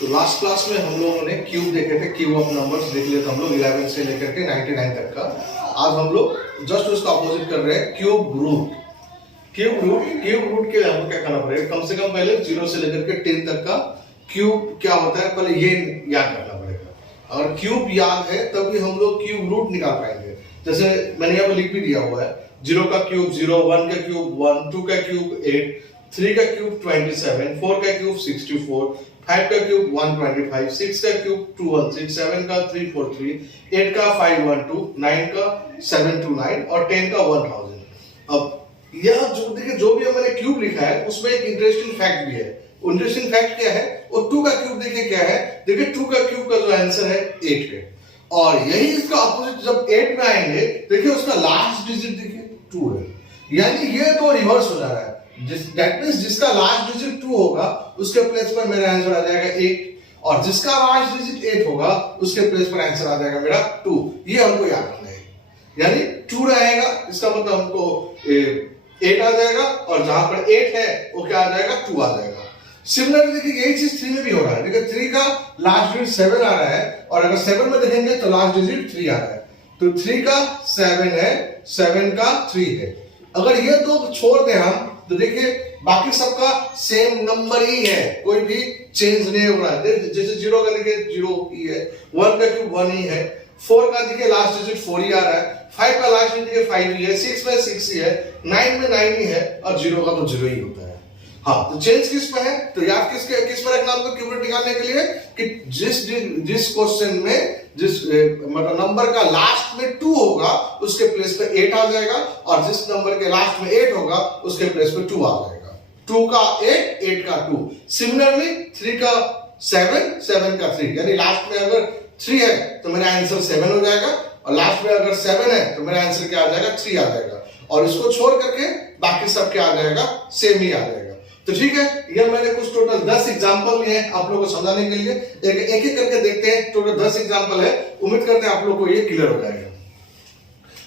तो last class में हम लोगों ने क्यूब देखे थे, क्यूब ऑफ नंबर्स देख लिए थे हम लोग 11 से लेकर के 99 तक का। आज हम लोग जस्ट उसका अपोजिट कर रहे हैं, क्यूब रूट। क्यूब रूट के लिए हमको क्या करना पड़ेगा, कम से कम पहले 0 से लेकर के 10 तक का क्यूब क्या होता है पहले ये याद रखना पड़ेगा। अगर क्यूब याद है तभी हम लोग क्यूब रूट निकाल पाएंगे। जैसे मैंने यहाँ पर लिख भी दिया हुआ है, 0 का क्यूब 0, 1 का क्यूब 1, 2 का क्यूब 8, 3 का क्यूब 27, 4 का क्यूब 64, 5 का क्यूब 125, 6 का क्यूब 216, 7 का 343, 8 का 512, 9 का 729 और 10 का 1000। अब यह जो देखिए जो भी मैंने क्यूब लिखा है उसमें एक इंटरेस्टिंग फैक्ट भी है। इंटरेस्टिंग फैक्ट क्या है, और 2 का क्यूब देखिए क्या है, देखिए 2 का क्यूब का जो आंसर है 8 है। और यही इसका अपोजिट जब 8 में आएंगे देखिए उसका लास्ट डिजिट देखिए 2 है, यानी ये तो रिवर्स हो जा रहा है। दैट मींस जिसका लास्ट डिजिट 2 होगा उसके प्लेस पर मेरा आंसर आ जाएगा 8, और जिसका लास्ट डिजिट 8 होगा उसके प्लेस पर आंसर आ जाएगा मेरा 2। ये हमको याद रखना है, यानी 2 रहेगा इसका मतलब हमको 8 आ जाएगा, और जहां पर 8 है वो क्या आ जाएगा 2 आ जाएगा। सिमिलरली देखिए यही चीज 3 में भी हो रहा है। देखिए 3 का लास्ट डिजिट 7 आ रहा है, और अगर 7 में देखेंगे तो लास्ट डिजिट 3 आ रहा है, तो 3 का 7 है, 7 का 3 है। अगर ये दो छोड़ दें हम तो देखिए बाकी सबका सेम नंबर ही है, कोई भी चेंज नहीं हो रहा है। जैसे 0 का देखिए 0 ही है, 1 का क्यूब 1 ही है, 4 का देखिए लास्ट डिजिट 4 ही आ रहा है, 5 का लास्ट डिजिट देखिए 5 ही है, 6 में 6 ही है, 9 में 9 ही है, और 0 का तो 0 ही होता है। हाँ, तो चेंज किस पे है, तो याद किस पर रखना हमको क्यूब रूट निकालने के लिए कि जिस क्वेश्चन में जिस मतलब नंबर का लास्ट में 2 होगा उसके प्लेस पे 8 आ जाएगा, और जिस नंबर के लास्ट में 8 होगा उसके प्लेस पे 2 आ जाएगा। 2 का 8, 8 का 2। सिमिलरली 3 का 7, 7 का 3, यानी लास्ट में अगर 3 है तो मेरा आंसर 7 हो जाएगा, और लास्ट में अगर 7 है तो मेरा आंसर क्या आ जाएगा 3 आ जाएगा, और इसको छोड़ करके बाकी सब क्या आ जाएगा सेम ही आ जाएगा। तो ठीक है, ये मैंने कुछ टोटल 10 एग्जांपल लिए हैं आप लोगों को समझाने के लिए। एक एक करके देखते हैं, टोटल 10 एग्जांपल है, उम्मीद करते हैं आप लोगों को ये क्लियर हो जाएगा।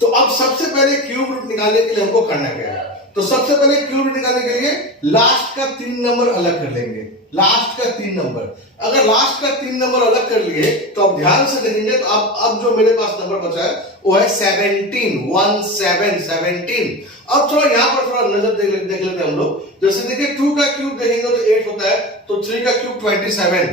तो अब सबसे पहले क्यूब रूट निकालने के लिए हमको करना क्या है, तो सबसे पहले क्यूब रूट निकालने के लिए लास्ट का 3 नंबर अलग कर लेंगे। लास्ट का 3 नंबर, अगर लास्ट का 3 नंबर अलग कर लिए तो अब ध्यान से देखेंगे तो अब जो मेरे पास नंबर बचा है वो है 17, 17। अब थोड़ा यहाँ पर थोड़ा नजर देख लेते हैं हम लोग। जैसे देखिए 2 का क्यूब देखेंगे तो 8 होता है, तो 3 का क्यूब 27,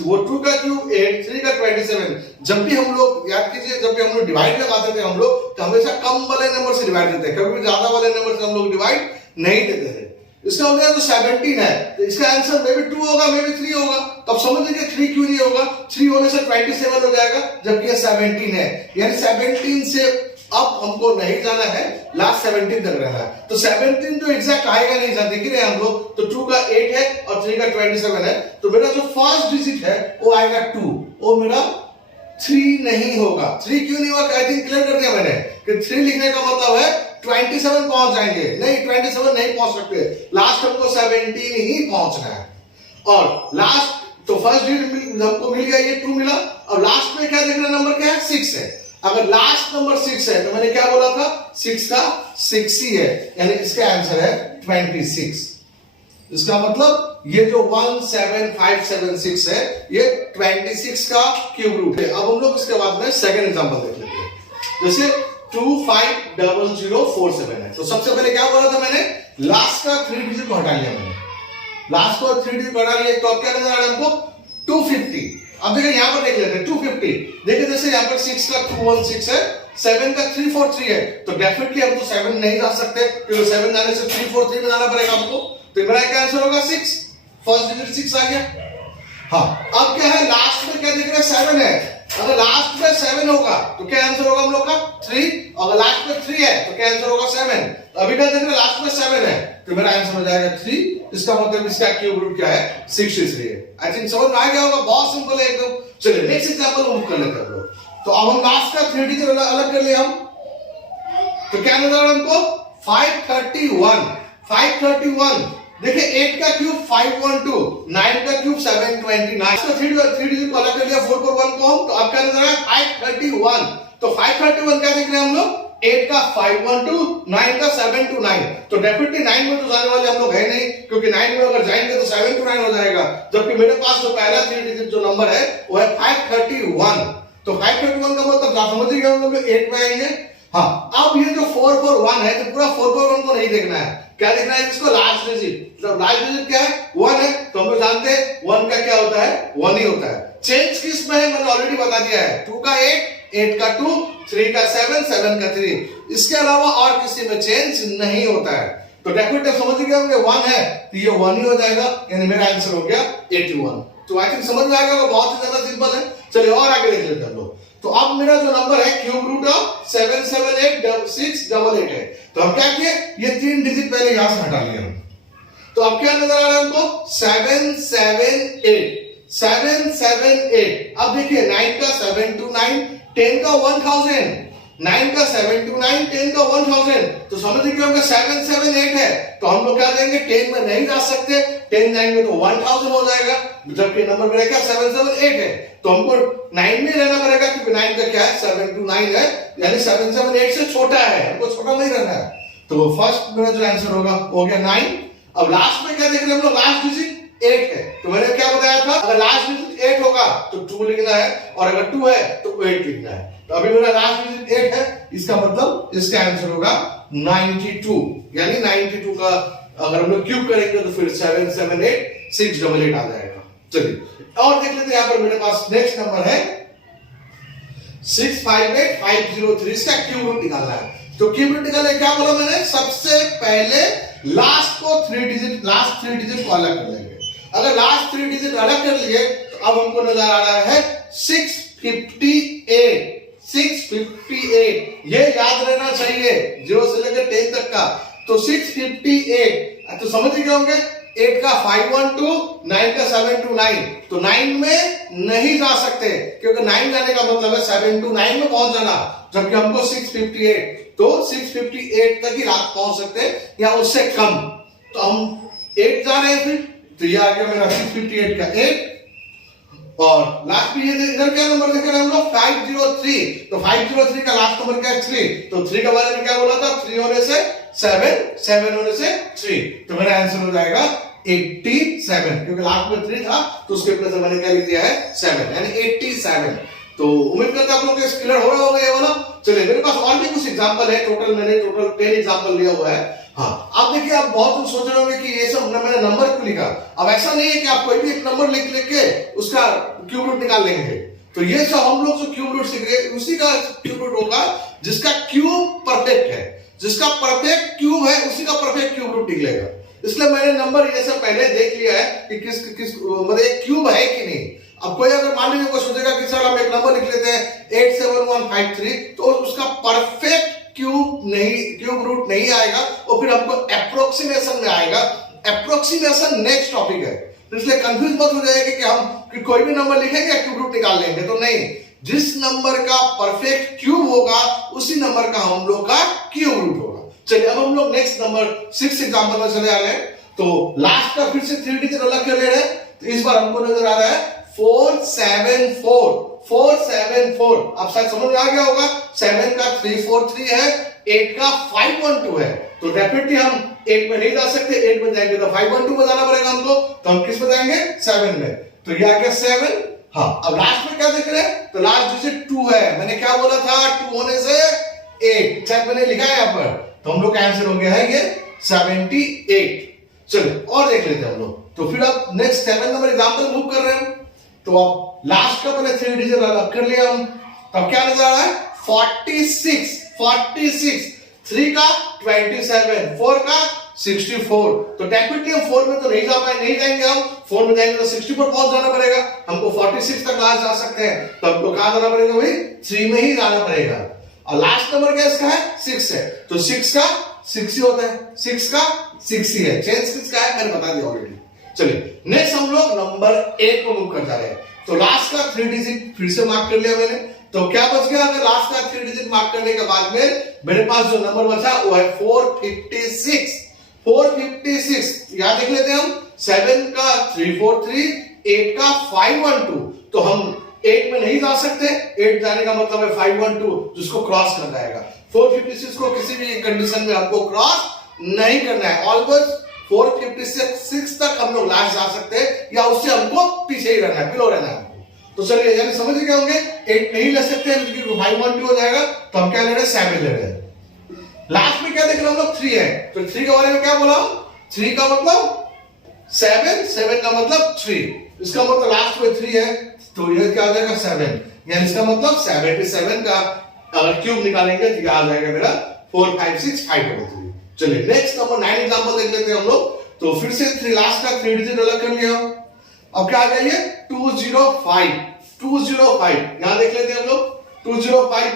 वो 2 का क्यूब 8, 3 का 27। जब भी हम लोग याद कीजिए, जब भी हम लोग डिवाइड लगाते थे हम लोग तो हमेशा कम वाले नंबर से डिवाइड देते हैं, कभी ज्यादा वाले नंबर से हम लोग डिवाइड नहीं देते थे। इसका मतलब तो 17 है, तो इसका आंसर मे भी 2 होगा, मे भी 3 होगा। तब समझ लीजिए 3 क्यों नहीं होगा, 3 होने से 27 हो जाएगा, जबकि ये 17 है, यानी 17 से अब हमको नहीं जाना है, लास्ट 17 तक रहना है। तो 17 जो एग्जैक्ट आएगा नहीं जानते कि नहीं हम लोग, तो 2 का 8 है और 3 का 27 है, तो मेरा जो फर्स्ट डिजिट है वो आएगा 2, वो मेरा 3 नहीं होगा। 3 क्यों नहीं होगा, आई थिंक क्लियर कर दिया मैंने कि 3 लिखने का मतलब है 27 पहुंच जाएंगे, नहीं 27 नहीं पहुंच सकते, लास्ट हमको 17 ही पहुंचना है। और लास्ट तो फर्स्ट डिजिट हमको मिल गया, ये 2 मिला, अब लास्ट में क्या देखना नंबर क्या है 6 है। अगर लास्ट नंबर 6 है तो मैंने क्या बोला था 6 का 6 ही है, यानी इसका आंसर है 26। इसका मतलब ये जो 17576 है ये 26 का क्यूब रूट है। अब हम लोग इसके बाद में सेकंड एग्जांपल देख लेते हैं। जैसे 250047 है, तो सबसे पहले क्या बोला था मैंने, लास्ट का 3 डिजिट को हटा लिया मैंने, लास्ट को 3 डिजिट हटा लिया, तो अब क्या नजर आ रहा है हमको 250। अब देखिए यहां पर देख लेते हैं 250, देखिए जैसे यहां पर 6 का 216 है, 7 का 343 है, तो डेफिनेटली हम तो 7 नहीं जा सकते, क्योंकि 7 जाने से 343 में जाना पड़ेगा हमको, तो मेरा क्या आंसर होगा 6, फर्स्ट डिजिट 6 आ गया। हाँ, अब क्या है लास्ट में क्या देख रहे हैं 7 है, अगर लास्ट में 7 होगा तो क्या आंसर होगा हम लोग का 3, अगर लास्ट में 3 है तो क्या आंसर होगा 7। तो अभी क्या देख रहे हैं लास्ट में 7 है, तो मेरा आंसर हो जाएगा 3, इसका मतलब इसका क्यूब रूट क्या है 63 है। आई थिंक समझ में आ गया होगा, बहुत सिंपल है एकदम। चलिए नेक्स्ट एग्जांपल मूव कर लेते हैं हम लोग। तो अब हम लास्ट का 3 डिजिट अलग कर लिए हम, तो क्या नजर आ रहा है हमको 531। देखिए 8 का क्यूब 512, 9 का क्यूब 729, तो 3 डिजिट को अलग कर लिया 4 पर 1 को हम, तो अब क्या नजर आ रहा है 531। तो 531 क्या देख रहे हैं हम लोग 8 का 512, 9 का 729। तो डेफिनेटली 9 में तो जाने वाले हम लोग है नहीं, क्योंकि 9 में अगर जाएंगे तो 729 हो जाएगा। जबकि मेरे पास जो पहला 3 डिजिट जो नंबर है वो है 531। तो 531 का मतलब आप समझ गए हम लोग 8 में आएंगे। हाँ, अब ये जो 441 है तो पूरा 441 को नहीं देखना है, क्या देखना है इसको, लास्ट डिजिट। तो लास्ट डिजिट क्या है, 1 है, तो हम लोग जानते हैं 1 का क्या होता है, 1 ही होता है। चेंज किस में है मैंने ऑलरेडी बता दिया है, 2 का 8, 8 का 2, 3 का 7, 7 का 3। इसके अलावा और किसी में चेंज नहीं होता है। तो डेफिनेटली समझ गए होंगे 1 है तो ये 1 ही हो जाएगा, यानी मेरा आंसर हो गया 81। तो आई थिंक समझ में आएगा, वो बहुत ही ज्यादा सिंपल है। चलिए और आगे देख लेते हैं हम लोग। तो अब मेरा जो नंबर है क्यूब रूट ऑफ 778,688 है। तो हम क्या किए, ये 3 डिजिट पहले यहां से हटा लिए हम। तो अब क्या नजर आ रहा है हमको, 778, 778। अब देखिए 9 का 729, 10 का 1000, 9 का 729, 10 का 1000। तो समझ लीजिए हमका 778 है, तो हम लोग क्या देंगे, 10 में नहीं जा सकते, 10 जाएंगे तो 1000 हो जाएगा। जबकि नंबर मेरा क्या 778 है, तो हमको 9 में रहना पड़ेगा, क्योंकि 9 का क्या है 729 है, यानी 778 से छोटा है, हमको छोटा नहीं रहना है। तो फर्स्ट मेरा जो आंसर होगा हो गया 9। अब लास्ट में क्या देख रहे हैं हम लोग, लास्ट डिजिट 8 है। तो मैंने क्या बताया था, अगर लास्ट डिजिट 8 होगा तो 2 लिखना है, और अगर 2 है तो 8 लिखना है। तो अभी मेरा लास्ट डिजिट 8 है, इसका मतलब इसका आंसर होगा 92, यानी 92 का अगर हम लोग क्यूब करेंगे तो फिर 778,688 आ जाएगा। चलिए और देख लेते हैं, यहां पर मेरे पास नेक्स्ट नंबर है 658,503। इसका क्यूब रूट निकालना है। तो क्यूब रूट निकालने क्या बोला मैंने, सबसे पहले लास्ट को 3 डिजिट, लास्ट 3 डिजिट को अलग कर लेंगे। अगर लास्ट 3 डिजिट अलग कर लिए तो अब हमको नजर आ रहा है 658, 658। ये याद रहना चाहिए 0 से लेकर 10 तक का। तो 658, तो समझ गए होंगे 8 का 512, 9 का 729। तो 9 में नहीं जा सकते, क्योंकि 9 जाने का मतलब है 729 में पहुंच जाना, जबकि हमको 658, तो 658 तक ही रात पहुंच सकते हैं या उससे कम। तो हम 8 जा रहे हैं फिर, तो ये आ गया मेरा 658 का 8। और लास्ट में ये इधर क्या नंबर देख रहे हैं हम लोग, 503। तो 503 का लास्ट नंबर क्या है 3। तो 3 के बारे में क्या बोला था, 3 होने से 7, 7 होने से 3। तो मेरा आंसर हो जाएगा 87, क्योंकि लास्ट में 3 था तो उसके प्लस मैंने क्या लिख दिया है 7, यानी 87। तो उम्मीद करता हूं आप लोगों को क्लियर हो रहा होगा ये वाला। चलिए मेरे पास और भी कुछ एग्जांपल है, मैंने टोटल 10 एग्जांपल लिया हुआ है। हाँ, आप देखिए, आप बहुत लोग सोच रहे होंगे कि ये सब मैंने नंबर क्यों लिखा। अब ऐसा नहीं है कि आप कोई भी एक नंबर लिख के उसका क्यूब रूट निकाल लेंगे। तो ये सब हम लोग जो क्यूब रूट सीख रहे हैं उसी का क्यूब रूट होगा जिसका क्यूब परफेक्ट है, जिसका परफेक्ट क्यूब है उसी का परफेक्ट क्यूब रूट निकलेगा। इसलिए मैंने नंबर ये सब पहले देख लिया है कि किस मतलब एक क्यूब है कि नहीं। अब कोई अगर मान लीजिए कोई सोचेगा कि सर हम एक नंबर लिख लेते हैं 87153, तो उसका परफेक्ट क्यूब रूट नहीं आएगा, और फिर हमको एप्रोक्सीमेशन में आएगा। एप्रोक्सीमेशन नेक्स्ट टॉपिक है, तो इसलिए कंफ्यूज मत हो जाएगा कि हम कोई भी नंबर लिखेंगे क्यूब रूट निकाल लेंगे, तो नहीं। जिस नंबर का परफेक्ट क्यूब होगा उसी नंबर का हम लोग का क्यूब रूट होगा। चलिए अब हम लोग नेक्स्ट नंबर 6 एग्जांपल में चले आ रहे हैं। तो लास्ट का फिर से 3 डिजिट अलग कर ले रहे हैं। तो इस बार हमको नजर आ रहा है 474, 474। अब शायद समझ में आ गया होगा, 7 का 343 है, 8 का 512 है। तो डेफिनेटली हम 8 में नहीं जा सकते, 8 में जाएंगे तो 512 में जाना पड़ेगा हमको। तो हम किस में जाएंगे, 7 में। तो ये आ गया 7। हाँ, अब लास्ट में क्या देख रहे हैं, तो लास्ट डिजिट 2 है। मैंने क्या बोला था, 2 होने से 8, चेक मैंने लिखा है यहाँ पर। तो हम लोग का आंसर हो गया है ये 78। चलो और देख लेते हैं हम लोग। तो फिर अब नेक्स्ट 7 नंबर एग्जांपल मूव कर रहे हैं। तो अब लास्ट का पहले 3 डिजिट अलग कर लिया हम। तब क्या नजर आ रहा है 46, 46। 3 का 27, 4 का 64। तो डेफिनेटली हम 4 में तो नहीं नहीं जाएंगे हम। 4 में जाएंगे तो 64 पहुंच जाना पड़ेगा हमको। 46 तक लास्ट जा सकते हैं, तो हमको कहां जाना पड़ेगा भाई, 3 में ही जाना पड़ेगा। और लास्ट नंबर क्या इसका है, 6 है। तो 6 का 6 ही होता है, 6 का 6 ही है। चेंज किसका है मैंने बता दिया ऑलरेडी। चलिए नेक्स्ट हम लोग नंबर 8 को मूव कर जा रहे हैं। तो लास्ट का 3 डिजिट फिर से मार्क कर लिया मैंने। तो क्या बच गया, अगर लास्ट का 3 डिजिट मार्क करने के बाद में मेरे पास जो नंबर बचा वो है 456, 456। यहां देख लेते हैं हम, 7 का 343, 8 का 512। तो हम 8 में नहीं जा सकते, 8 जाने का मतलब है 512 जिसको क्रॉस कर जाएगा। 456 को किसी भी कंडीशन में आपको क्रॉस नहीं करना है। ऑलवेज 456 तक हम लोग लास्ट जा सकते हैं या उससे हमको पीछे ही रहना है, बिलो रहना है। तो चलिए यानी समझ गए होंगे 8 नहीं ले सकते हैं क्योंकि 512 हो जाएगा, तो हम क्या ले रहे हैं 7 ले रहे हैं। लास्ट में क्या देख रहे हैं हम लोग 3 है, तो 3 के बारे में क्या बोला, 3 का मतलब 7, 7 का मतलब 3, इसका मतलब लास्ट में 3 है तो ये क्या आ जाएगा 7, यानी इसका मतलब 77 का अगर क्यूब निकालेंगे तो क्या आ जाएगा मेरा 456533। चलिए नेक्स्ट नंबर 9 एग्जांपल देख लेते हैं हम लोग। तो फिर से 3 लास्ट का 3 डिजिट अलग कर लिया। अब क्या आ गया ये 205, 205 यहां देख लेते हैं हम लोग। 205,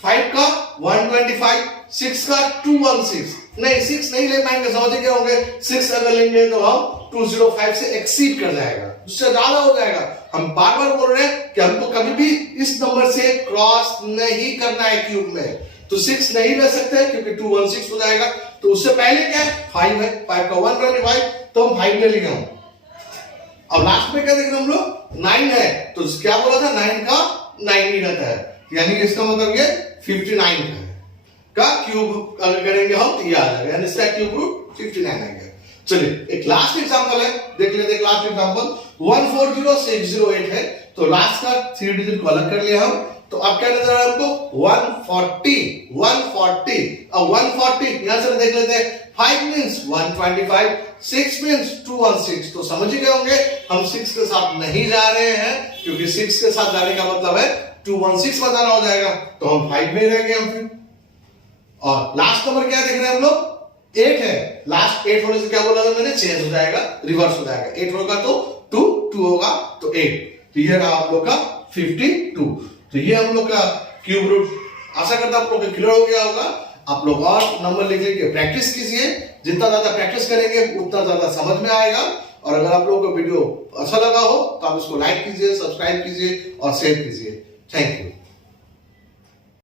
5 का 125, 6 का 216, नहीं 6 नहीं ले पाएंगे, समझ गए होंगे। 6 अगर लेंगे तो हम 205 से एक्सीड कर जाएगा, उससे ज्यादा हो जाएगा। हम बार बार बोल रहे हैं कि हमको कभी भी इस नंबर से क्रॉस नहीं करना है क्यूब में, तो 6 नहीं ले सकते क्योंकि 216 हो जाएगा। तो उससे पहले क्या है 5 है, 5 का 125 तो हम 5 ले लेंगे हम। अब लास्ट में क्या देख रहे हैं हम लोग 9 है, तो क्या बोला था 9 का 9 ही रहता है, यानी इसका मतलब ये 59 का क्यूब अगर करेंगे हम तो ये आ जाएगा, यानी इसका क्यूब रूट 59 आएगा। चलिए एक लास्ट एग्जांपल है, देख लेते हैं लास्ट एग्जांपल। 140608 है, तो लास्ट का 3 डिजिट को अलग कर लिया हम। तो अब क्या नजर आ रहा है हमको 140, 140। अब 140 यहां से देख लेते हैं, 5 मींस 125, 6 मींस 216। तो समझ ही गए होंगे हम 6 के साथ नहीं जा रहे हैं क्योंकि 6 के साथ जाने का मतलब है 216 बताना हो जाएगा, तो हम 5 में रह गए हम फिर। और लास्ट नंबर क्या देख रहे हैं हम लोग 8 है, लास्ट 8 होने से क्या बोला था मैंने, चेंज हो जाएगा, रिवर्स हो जाएगा। 8 होगा तो 2, 2 होगा तो 8, तो ये रहा आप लोग का 52। तो ये हम लोग का क्यूब रूट। आशा करता हूं आप लोग को क्लियर हो गया होगा। आप लोग और नंबर लिख लेके प्रैक्टिस कीजिए, जितना ज्यादा प्रैक्टिस करेंगे उतना ज्यादा समझ में आएगा। और अगर आप लोगों को वीडियो अच्छा लगा हो तो आप इसको लाइक कीजिए, सब्सक्राइब कीजिए और शेयर कीजिए। Thank you.